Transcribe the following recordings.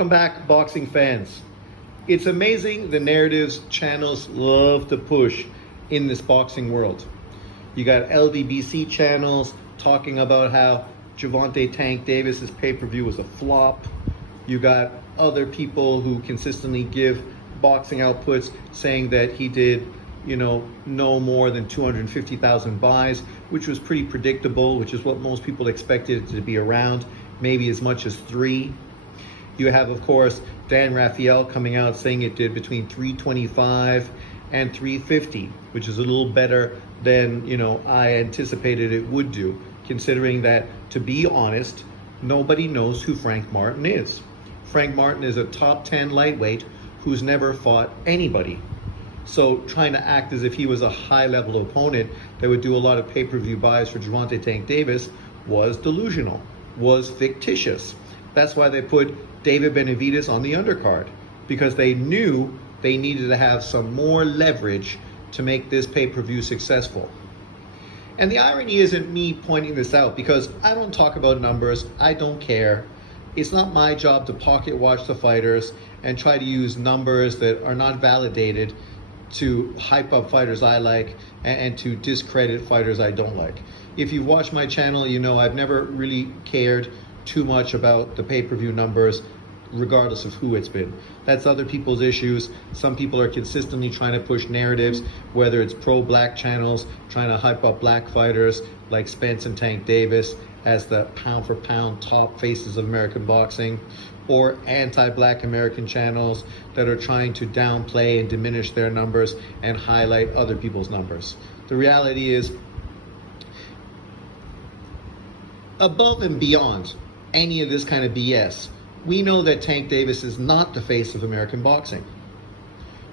Welcome back, boxing fans. It's amazing the narratives channels love to push in this boxing world. You got LDBC channels talking about how Gervonta Tank Davis's pay-per-view was a flop. You got other people who consistently give boxing outputs saying that he did, no more than 250,000 buys, which was pretty predictable, which is what most people expected it to be around, maybe as much as 3. You have, of course, Dan Rafael coming out saying it did between 325 and 350, which is a little better than, I anticipated it would do, considering that, to be honest, nobody knows who Frank Martin is. Frank Martin is a top 10 lightweight who's never fought anybody. So trying to act as if he was a high-level opponent that would do a lot of pay-per-view buys for Gervonta Tank Davis was delusional, was fictitious. That's why they put David Benavidez on the undercard, because they knew they needed to have some more leverage to make this pay-per-view successful. And the irony isn't me pointing this out, because I don't talk about numbers. I don't care. It's not my job to pocket watch the fighters and try to use numbers that are not validated to hype up fighters I like and to discredit fighters I don't like. If you've watched my channel, you know I've never really cared too much about the pay-per-view numbers, regardless of who it's been. That's other people's issues. Some people are consistently trying to push narratives, whether it's pro-black channels trying to hype up black fighters like Spence and Tank Davis as the pound-for-pound top faces of American boxing, or anti-black American channels that are trying to downplay and diminish their numbers and highlight other people's numbers. The reality is, above and beyond any of this kind of BS, we know that Tank Davis is not the face of American boxing.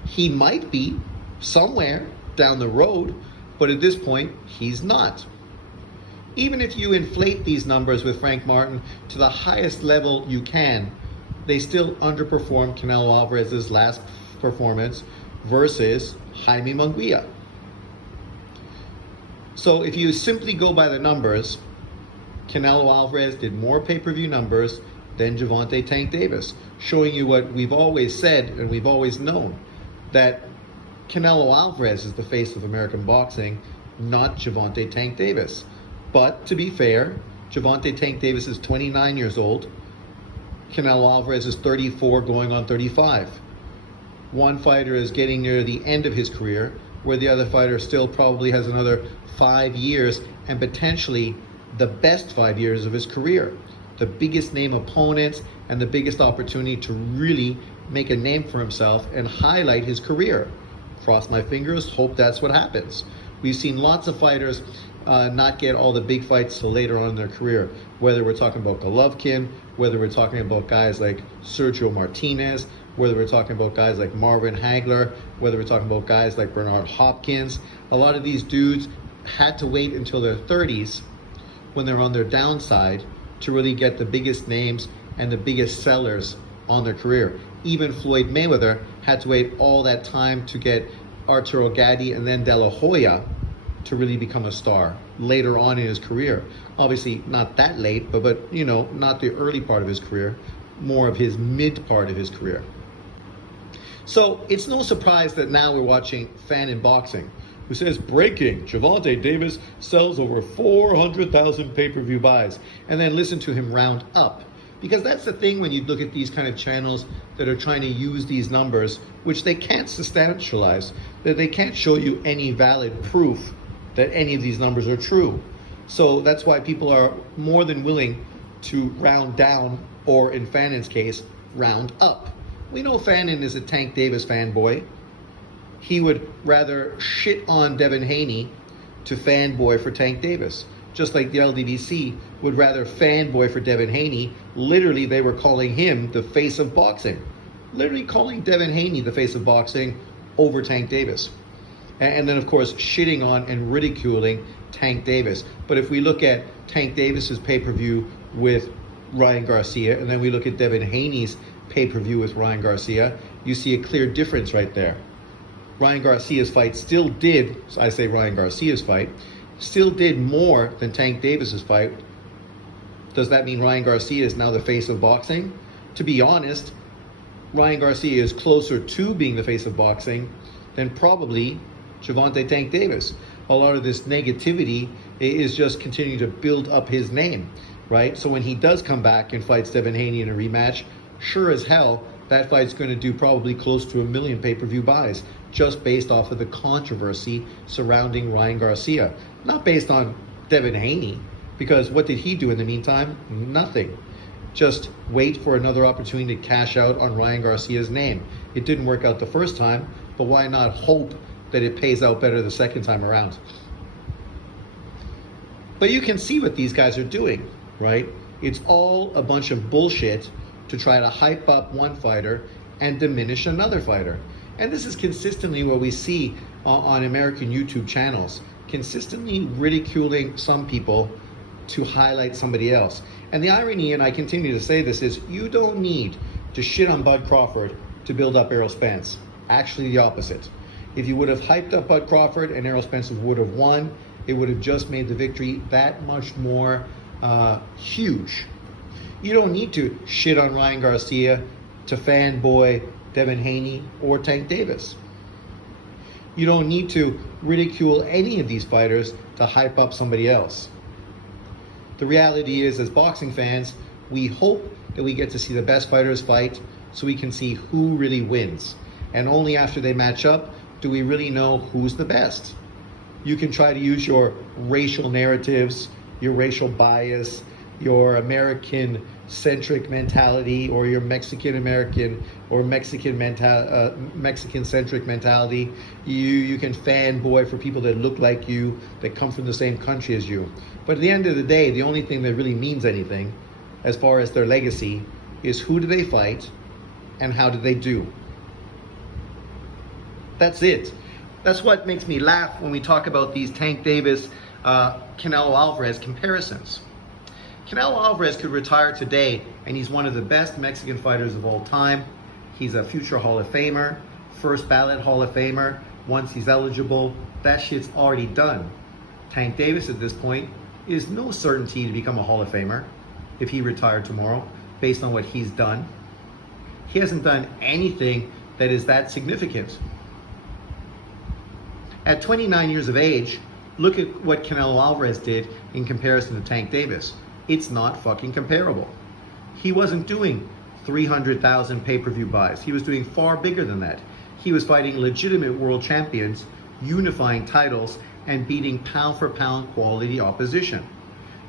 He might be somewhere down the road, but at this point, he's not. Even if you inflate these numbers with Frank Martin to the highest level you can, they still underperform Canelo Alvarez's last performance versus Jaime Munguia. So if you simply go by the numbers, Canelo Alvarez did more pay-per-view numbers than Gervonta Tank Davis, showing you what we've always said and we've always known, that Canelo Alvarez is the face of American boxing, not Gervonta Tank Davis. But to be fair, Gervonta Tank Davis is 29 years old. Canelo Alvarez is 34 going on 35. One fighter is getting near the end of his career, where the other fighter still probably has another 5 years and potentially the best 5 years of his career. The biggest name opponents and the biggest opportunity to really make a name for himself and highlight his career. Cross my fingers, hope that's what happens. We've seen lots of fighters not get all the big fights till later on in their career, whether we're talking about Golovkin, whether we're talking about guys like Sergio Martinez, whether we're talking about guys like Marvin Hagler, whether we're talking about guys like Bernard Hopkins. A lot of these dudes had to wait until their 30s, when they're on their downside, to really get the biggest names and the biggest sellers on their career. Even Floyd Mayweather had to wait all that time to get Arturo Gatti and then De La Hoya to really become a star later on in his career. Obviously not that late, but not the early part of his career, more of his mid part of his career. So it's no surprise that now we're watching Fan in Boxing, who says, breaking, Gervonta Davis sells over 400,000 pay-per-view buys, and then listen to him round up. Because that's the thing when you look at these kind of channels that are trying to use these numbers, which they can't substantialize, that they can't show you any valid proof that any of these numbers are true. So that's why people are more than willing to round down, or in Fannon's case, round up. We know Fannon is a Tank Davis fanboy. He would rather shit on Devin Haney to fanboy for Tank Davis. Just like the LDBC would rather fanboy for Devin Haney. Literally, they were calling him the face of boxing. Literally calling Devin Haney the face of boxing over Tank Davis. And then, of course, shitting on and ridiculing Tank Davis. But if we look at Tank Davis's pay-per-view with Ryan Garcia, and then we look at Devin Haney's pay-per-view with Ryan Garcia, you see a clear difference right there. Ryan Garcia's fight still did, I say Ryan Garcia's fight, still did more than Tank Davis's fight. Does that mean Ryan Garcia is now the face of boxing? to be honest, Ryan Garcia is closer to being the face of boxing than probably Gervonta Tank Davis. A lot of this negativity is just continuing to build up his name, right? So when he does come back and fights Devin Haney in a rematch, sure as hell, that fight's going to do probably close to 1 million pay-per-view buys, just based off of the controversy surrounding Ryan Garcia. Not based on Devin Haney, because what did he do in the meantime? Nothing. Just wait for another opportunity to cash out on Ryan Garcia's name. It didn't work out the first time, but why not hope that it pays out better the second time around? But you can see what these guys are doing, right? It's all a bunch of bullshit to try to hype up one fighter and diminish another fighter. And this is consistently what we see on American YouTube channels, consistently ridiculing some people to highlight somebody else. And the irony, and I continue to say this, is you don't need to shit on Bud Crawford to build up Errol Spence. Actually, the opposite. If you would have hyped up Bud Crawford and Errol Spence would have won, it would have just made the victory that much more huge. You don't need to shit on Ryan Garcia to fanboy Devin Haney or Tank Davis. You don't need to ridicule any of these fighters to hype up somebody else. The reality is, as boxing fans, we hope that we get to see the best fighters fight so we can see who really wins. And only after they match up do we really know who's the best. You can try to use your racial narratives, your racial bias, your American-centric mentality, or your Mexican-American or Mexican-centric mentality. You can fanboy for people that look like you, that come from the same country as you. But at the end of the day, the only thing that really means anything, as far as their legacy, is who do they fight and how do they do. That's it. That's what makes me laugh when we talk about these Tank Davis, Canelo Alvarez comparisons. Canelo Alvarez could retire today, and he's one of the best Mexican fighters of all time. He's a future Hall of Famer, first ballot Hall of Famer. Once he's eligible, that shit's already done. Tank Davis at this point is no certainty to become a Hall of Famer if he retired tomorrow, based on what he's done. He hasn't done anything that is that significant. At 29 years of age, look at what Canelo Alvarez did in comparison to Tank Davis. It's not fucking comparable. He wasn't doing 300,000 pay-per-view buys. He was doing far bigger than that. He was fighting legitimate world champions, unifying titles, and beating pound-for-pound quality opposition.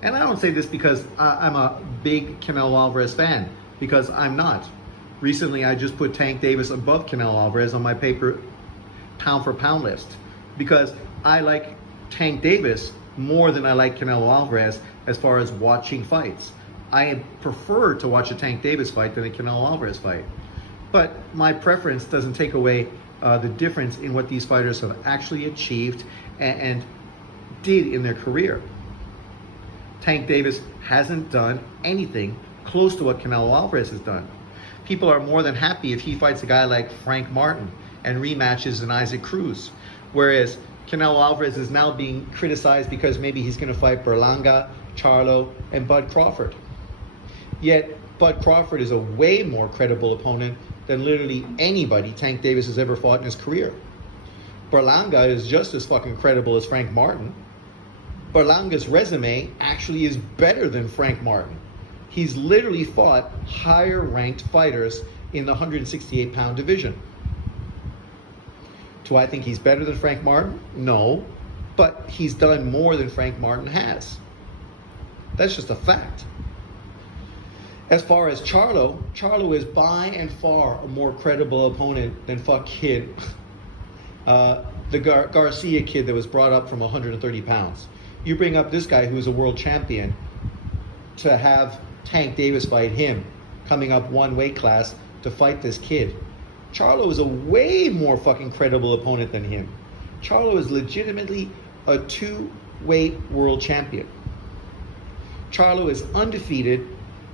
And I don't say this because I'm a big Canelo Alvarez fan, because I'm not. Recently, I just put Tank Davis above Canelo Alvarez on my pound-for-pound list, because I like Tank Davis more than I like Canelo Alvarez as far as watching fights. I prefer to watch a Tank Davis fight than a Canelo Alvarez fight. But my preference doesn't take away the difference in what these fighters have actually achieved and did in their career. Tank Davis hasn't done anything close to what Canelo Alvarez has done. People are more than happy if he fights a guy like Frank Martin and rematches an Isaac Cruz. Whereas Canelo Alvarez is now being criticized because maybe he's going to fight Berlanga, Charlo, and Bud Crawford. Yet Bud Crawford is a way more credible opponent than literally anybody Tank Davis has ever fought in his career. Berlanga is just as fucking credible as Frank Martin. Berlanga's resume actually is better than Frank Martin. He's literally fought higher ranked fighters in the 168-pound division. Do I think he's better than Frank Martin? No, but he's done more than Frank Martin has. That's just a fact. As far as Charlo is by and far a more credible opponent than fucking the Garcia kid that was brought up from 130 pounds. You bring up this guy who's a world champion to have Tank Davis fight him, coming up one weight class to fight this kid. Charlo is a way more fucking credible opponent than him. Charlo is legitimately a two-weight world champion. Charlo is undefeated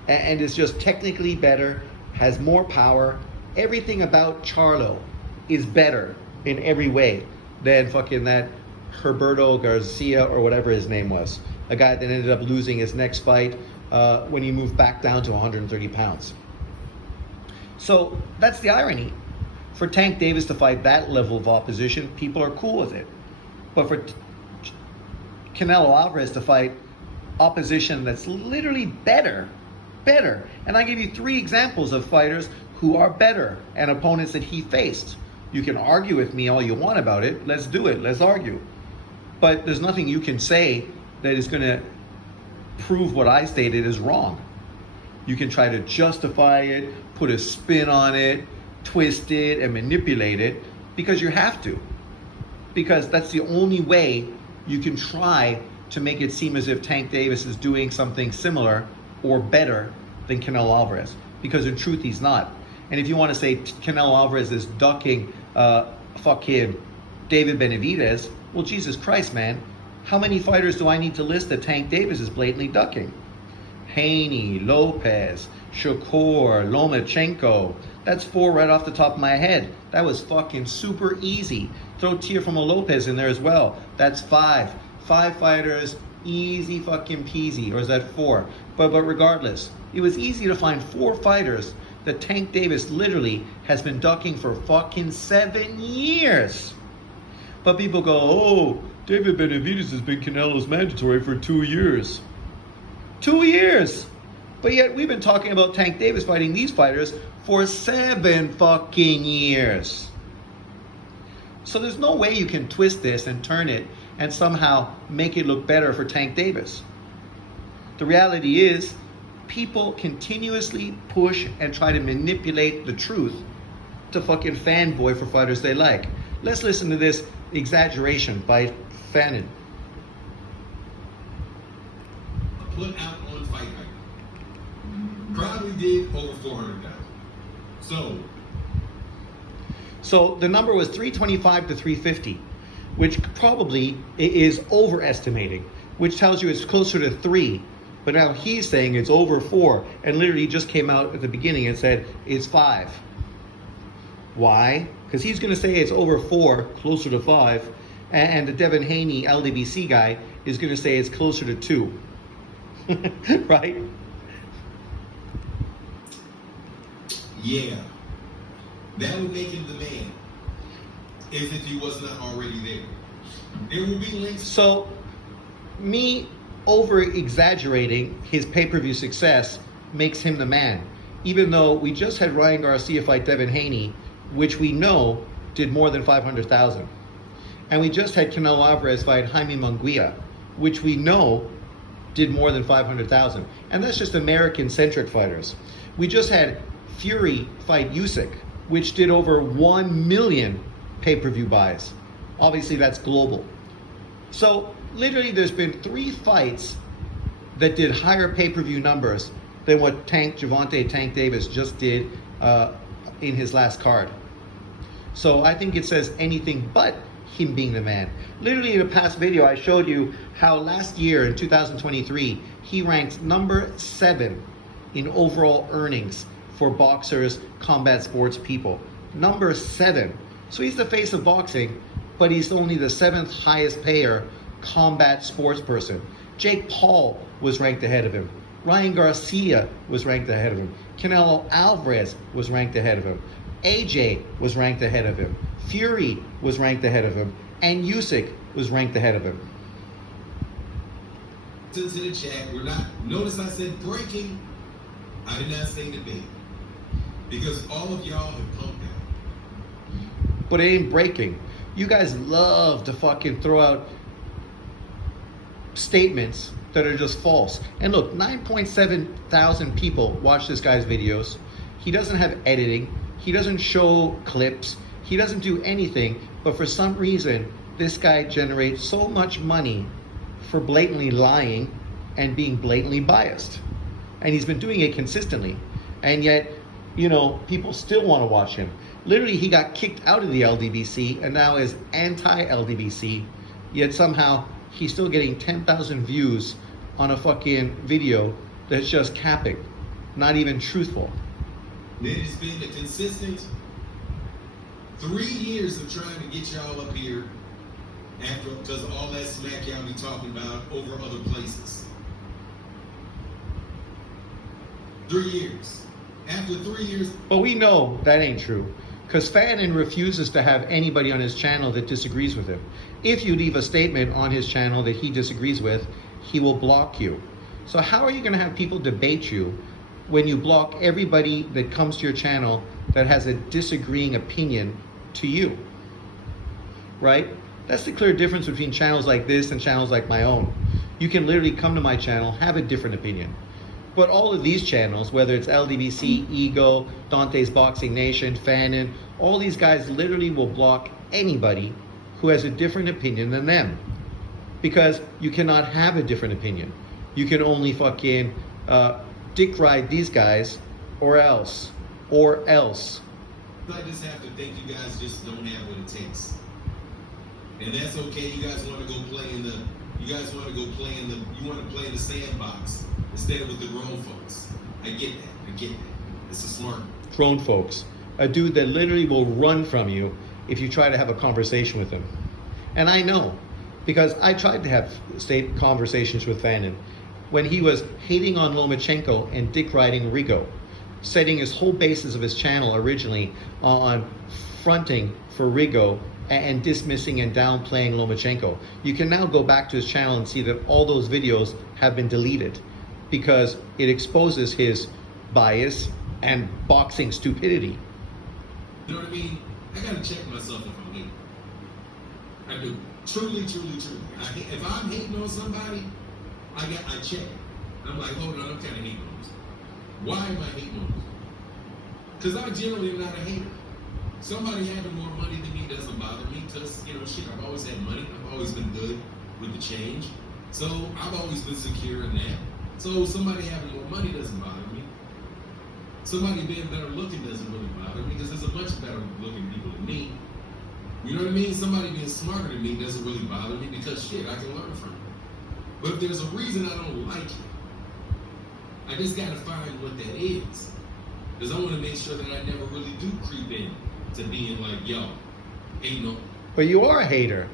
and is just technically better, has more power. Everything about Charlo is better in every way than fucking that Herberto Garcia or whatever his name was. A guy that ended up losing his next fight when he moved back down to 130 pounds. So that's the irony. For Tank Davis to fight that level of opposition, people are cool with it. But for Canelo Alvarez to fight opposition that's literally better. And I give you 3 examples of fighters who are better and opponents that he faced. You can argue with me all you want about it. Let's do it. Let's argue. But there's nothing you can say that is going to prove what I stated is wrong. You can try to justify it, put a spin on it, twist it, and manipulate it because you have to. Because that's the only way you can try to make it seem as if Tank Davis is doing something similar or better than Canelo Alvarez. Because in truth, he's not. And if you want to say Canelo Alvarez is ducking fucking David Benavidez, well, Jesus Christ, man. How many fighters do I need to list that Tank Davis is blatantly ducking? Haney, Lopez, Shakur, Lomachenko. That's 4 right off the top of my head. That was fucking super easy. Throw Teofimo Lopez in there as well. That's 5. 5 fighters, easy fucking peasy. Or is that 4? But regardless, it was easy to find 4 fighters that Tank Davis literally has been ducking for fucking 7 years. But people go, oh, David Benavidez has been Canelo's mandatory for 2 years. 2 years! But yet we've been talking about Tank Davis fighting these fighters for 7 fucking years. So there's no way you can twist this and turn it and somehow make it look better for Tank Davis. The reality is, people continuously push and try to manipulate the truth to fucking fanboy for fighters they like. Let's listen to this exaggeration by Fannin. Put out on Fight Night. Probably did over 400,000. So the number was 325 to 350, which probably is overestimating, which tells you it's closer to 3. But now he's saying it's over 4, and literally just came out at the beginning and said it's 5. Why? Because he's going to say it's over 4, closer to 5, and the Devin Haney LDBC guy is going to say it's closer to 2. Right? Yeah. That would make him the man. If he was not already there. There will be links. So, me over-exaggerating his pay-per-view success makes him the man. Even though we just had Ryan Garcia fight Devin Haney, which we know did more than 500,000. And we just had Canelo Alvarez fight Jaime Munguia, which we know did more than 500,000. And that's just American-centric fighters. We just had Fury fight Usyk, which did over 1 million pay-per-view buys. Obviously, that's global. So, literally, there's been 3 fights that did higher pay-per-view numbers than what Gervonta Tank Davis just did in his last card. So I think it says anything but him being the man. Literally in a past video, I showed you how last year in 2023, he ranked number 7 in overall earnings for boxers, combat sports people. Number 7. So he's the face of boxing, but he's only the 7th highest payer combat sports person. Jake Paul was ranked ahead of him. Ryan Garcia was ranked ahead of him. Canelo Alvarez was ranked ahead of him. AJ was ranked ahead of him. Fury was ranked ahead of him. And Usyk was ranked ahead of him. To the chat, we're not. Notice I said breaking. I did not say debate. Because all of y'all have pumped that. But it ain't breaking. You guys love to fucking throw out statements that are just false. And look, 9.7 thousand people watch this guy's videos. He doesn't have editing. He doesn't show clips. He doesn't do anything. But for some reason, this guy generates so much money for blatantly lying and being blatantly biased. And he's been doing it consistently. And yet, you know, people still want to watch him. Literally, he got kicked out of the LDBC and now is anti-LDBC. Yet somehow, he's still getting 10,000 views on a fucking video that's just capping. Not even truthful. Then it's been a consistent 3 years of trying to get y'all up here after, because of all that smack y'all be talking about over other places. 3 years. After 3 years, But we know that ain't true. Because Fannin refuses to have anybody on his channel that disagrees with him. If you leave a statement on his channel that he disagrees with, he will block you. So how are you going to have people debate you when you block everybody that comes to your channel that has a disagreeing opinion to you? Right? That's the clear difference between channels like this and channels like my own. You can literally come to my channel, have a different opinion. But all of these channels, whether it's LDBC, Ego, Dante's Boxing Nation, Fannin, all these guys literally will block anybody who has a different opinion than them. Because you cannot have a different opinion. You can only fucking dick ride these guys or else. Or else. I just have to think you guys just don't have what it takes. And that's okay. You guys want to go play in the you want to play in the sandbox instead of with the grown folks. I get that. It's a smart. Grown folks. A dude that literally will run from you if you try to have a conversation with him. And I know, because I tried to have state conversations with Fannin when he was hating on Lomachenko and dick riding Rigo, setting his whole basis of his channel originally on fronting for Rigo and dismissing and downplaying Lomachenko. You can now go back to his channel and see that all those videos have been deleted because it exposes his bias and boxing stupidity. You know what I mean? I gotta check myself if I'm hating. I do. Truly. If I'm hating on somebody, I check. I'm like, hold on, I'm kind of hating on this. Why am I hating on this? Because I generally am not a hater. Somebody having more money than me doesn't bother me because, shit, I've always had money. I've always been good with the change. So I've always been secure in that. So somebody having more money doesn't bother me. Somebody being better looking doesn't really bother me because there's a bunch of better looking people than me. You know what I mean? Somebody being smarter than me doesn't really bother me because, shit, I can learn from it. But if there's a reason I don't like it, I just got to find what that is. Because I want to make sure that I never really do creep in to being like, yo, ain't no. But you are a hater.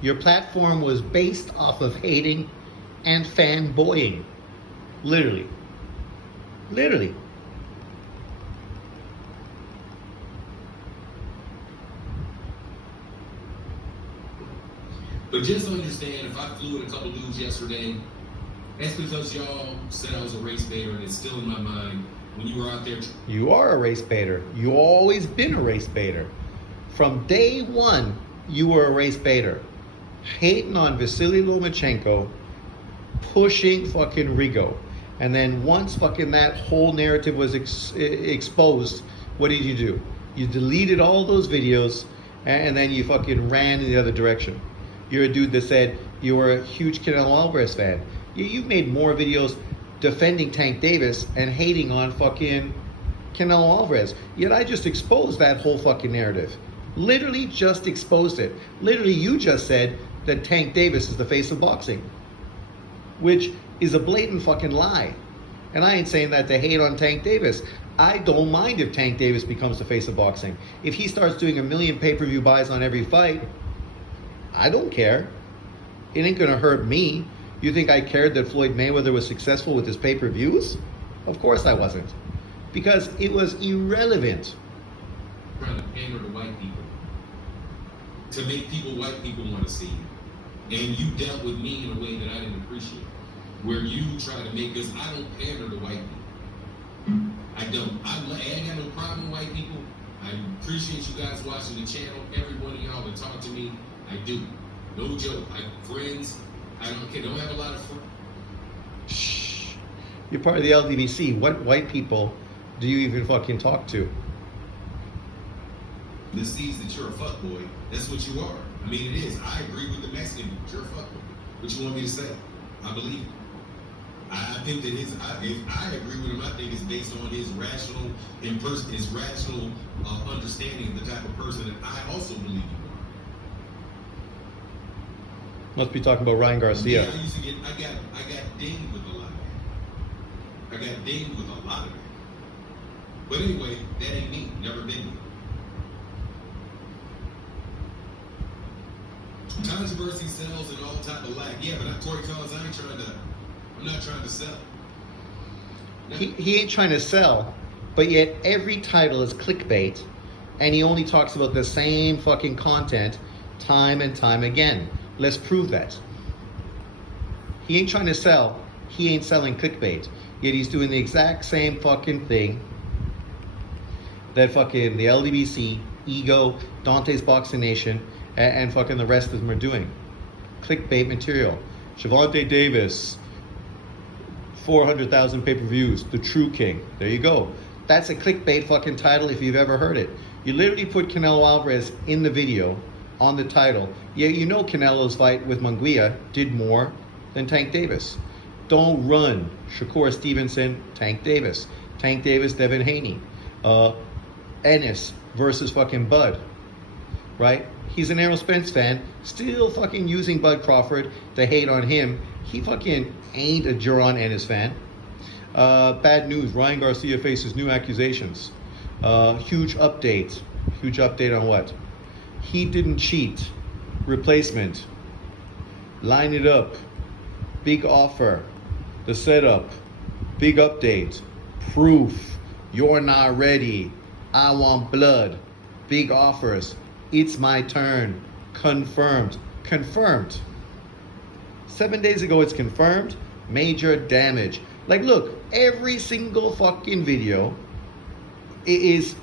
Your platform was based off of hating and fanboying. Literally. But just understand, if I flew with a couple dudes yesterday, that's because y'all said I was a race baiter, and it's still in my mind when you were out there. You are a race baiter. You always been a race baiter. From day one, you were a race baiter. Hating on Vasily Lomachenko, pushing fucking Rigo. And then once fucking that whole narrative was exposed, what did you do? You deleted all those videos and then you fucking ran in the other direction. You're a dude that said you were a huge Canelo Alvarez fan. You made more videos defending Tank Davis and hating on fucking Canelo Alvarez. Yet I just exposed that whole fucking narrative. Literally just exposed it. Literally you just said that Tank Davis is the face of boxing. Which is a blatant fucking lie. And I ain't saying that to hate on Tank Davis. I don't mind if Tank Davis becomes the face of boxing. If he starts doing 1 million pay-per-view buys on every fight, I don't care. It ain't gonna hurt me. You think I cared that Floyd Mayweather was successful with his pay-per-views? Of course I wasn't. Because it was irrelevant. Trying to pander to white people. To make white people want to see you. And you dealt with me in a way that I didn't appreciate. Where you try to make us, I don't pander to white people. I don't. I ain't got no problem with white people. I appreciate you guys watching the channel. Every one of y'all that talk to me, I do. No joke. Friends, I don't care. Don't have a lot of friends. Shh. You're part of the LDBC. What white people do you even fucking talk to? This sees that you're a fuckboy. That's what you are. I mean, it is. I agree with the Mexican. You're a fuckboy. What you want me to say? I believe it. I think that if I agree with him, I think it's based on his rational understanding of the type of person that I also believe you are. Must be talking about Ryan Garcia. Yeah, I got dinged with a lot of that. I got dinged with a lot of that. But anyway, that ain't me. Never been me. Controversy sells and all type of lag. Yeah, but I'm Corey Collins. I'm not trying to sell. No. He ain't trying to sell. but yet every title is clickbait, and he only talks about the same fucking content time and time again. Let's prove that. He ain't trying to sell, he ain't selling clickbait, yet he's doing the exact same fucking thing that fucking the LDBC, Ego, Dante's Boxing Nation, and fucking the rest of them are doing. Clickbait material. Gervonta Davis, 400,000 pay-per-views, the True King. There you go. That's a clickbait fucking title if you've ever heard it. You literally put Canelo Alvarez in the video on the title. Yeah, you know Canelo's fight with Munguia did more than Tank Davis. Don't run. Shakur Stevenson, Tank Davis. Tank Davis, Devin Haney. Ennis versus fucking Bud. Right? He's an Errol Spence fan, still fucking using Bud Crawford to hate on him. He fucking ain't a Jaron Ennis fan. Bad news, Ryan Garcia faces new accusations. Huge update. Huge update on what? He didn't cheat. Replacement. Line it up. Big offer. The setup. Big update. Proof. You're not ready. I want blood. Big offers. It's my turn. Confirmed. Confirmed. 7 days ago it's confirmed. Major damage. Like, look, every single fucking video is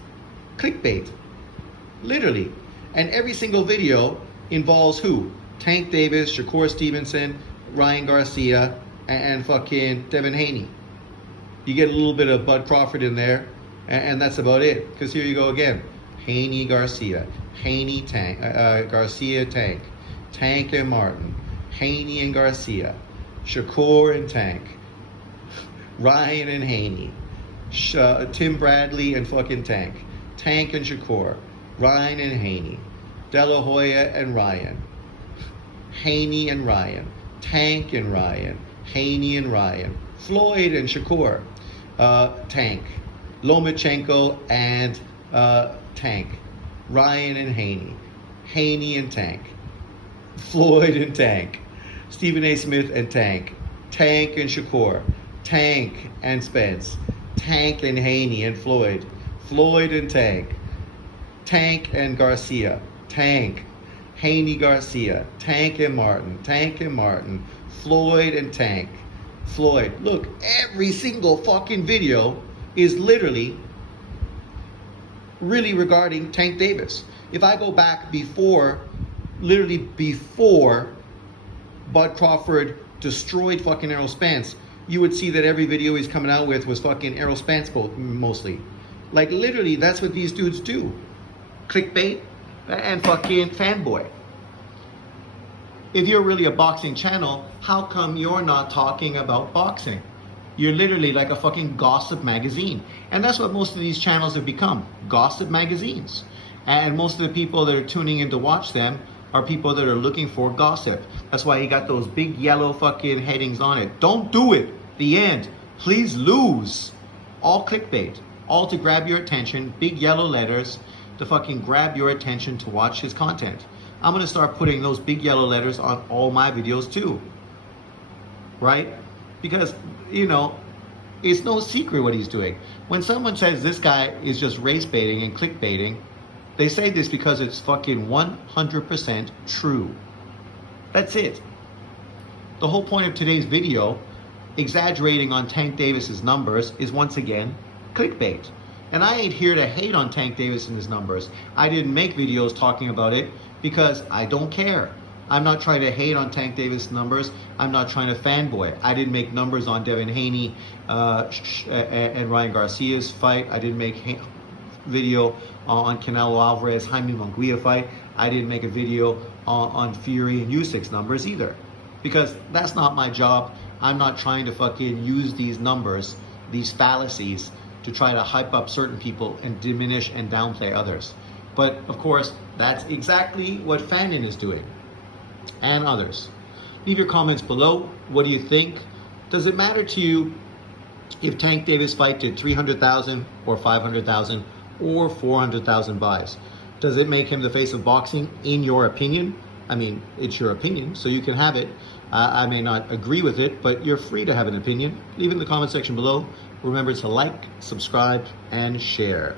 clickbait. Literally. And every single video involves who? Tank Davis, Shakur Stevenson, Ryan Garcia, and fucking Devin Haney. You get a little bit of Bud Crawford in there, and that's about it. Because here you go again. Haney Garcia, Haney Tank, Garcia Tank, Tank and Martin, Haney and Garcia, Shakur and Tank, Ryan and Haney, Tim Bradley and fucking Tank, Tank and Shakur, Ryan and Haney, De La Hoya and Ryan, Haney and Ryan, Tank and Ryan, Haney and Ryan, Floyd and Shakur, Tank, Lomachenko and Tank, Ryan and Haney, Haney and Tank, Floyd and Tank, Stephen A. Smith and Tank, Tank and Shakur, Tank and Spence, Tank and Haney and Floyd, Floyd and Tank, Tank and Garcia, Tank, Haney Garcia, Tank and Martin, Floyd and Tank, Floyd. Look, every single fucking video is literally really regarding Tank Davis. If I go back literally before Bud Crawford destroyed fucking Errol Spence, you would see that every video he's coming out with was fucking Errol Spence mostly. Like, literally, that's what these dudes do. Clickbait and fucking fanboy. If you're really a boxing channel, how come you're not talking about boxing? You're literally like a fucking gossip magazine. And that's what most of these channels have become. Gossip magazines. And most of the people that are tuning in to watch them are people that are looking for gossip. That's why you got those big yellow fucking headings on it. Don't do it. The end. Please lose. All clickbait. All to grab your attention. Big yellow letters to fucking grab your attention to watch his content. I'm going to start putting those big yellow letters on all my videos too. Right? Because, you know, it's no secret what he's doing. When someone says this guy is just race baiting and clickbaiting, they say this because it's fucking 100% true. That's it. The whole point of today's video, exaggerating on Tank Davis's numbers, is once again clickbait. And I ain't here to hate on Tank Davis and his numbers. I didn't make videos talking about it because I don't care. I'm not trying to hate on Tank Davis numbers. I'm not trying to fanboy. I didn't make numbers on Devin Haney and Ryan Garcia's fight. I didn't make video on Canelo Alvarez, Jaime Munguia fight. I didn't make a video on Fury and Usyk's numbers either. Because that's not my job. I'm not trying to fucking use these numbers, these fallacies, to try to hype up certain people and diminish and downplay others. But of course, that's exactly what Fannin is doing. And others. Leave your comments below. What do you think? Does it matter to you if Tank Davis fight did 300,000 or 500,000 or 400,000 buys? Does it make him the face of boxing in your opinion? I mean, it's your opinion, so you can have it. I may not agree with it, but you're free to have an opinion. Leave it in the comment section below. Remember to like, subscribe, and share.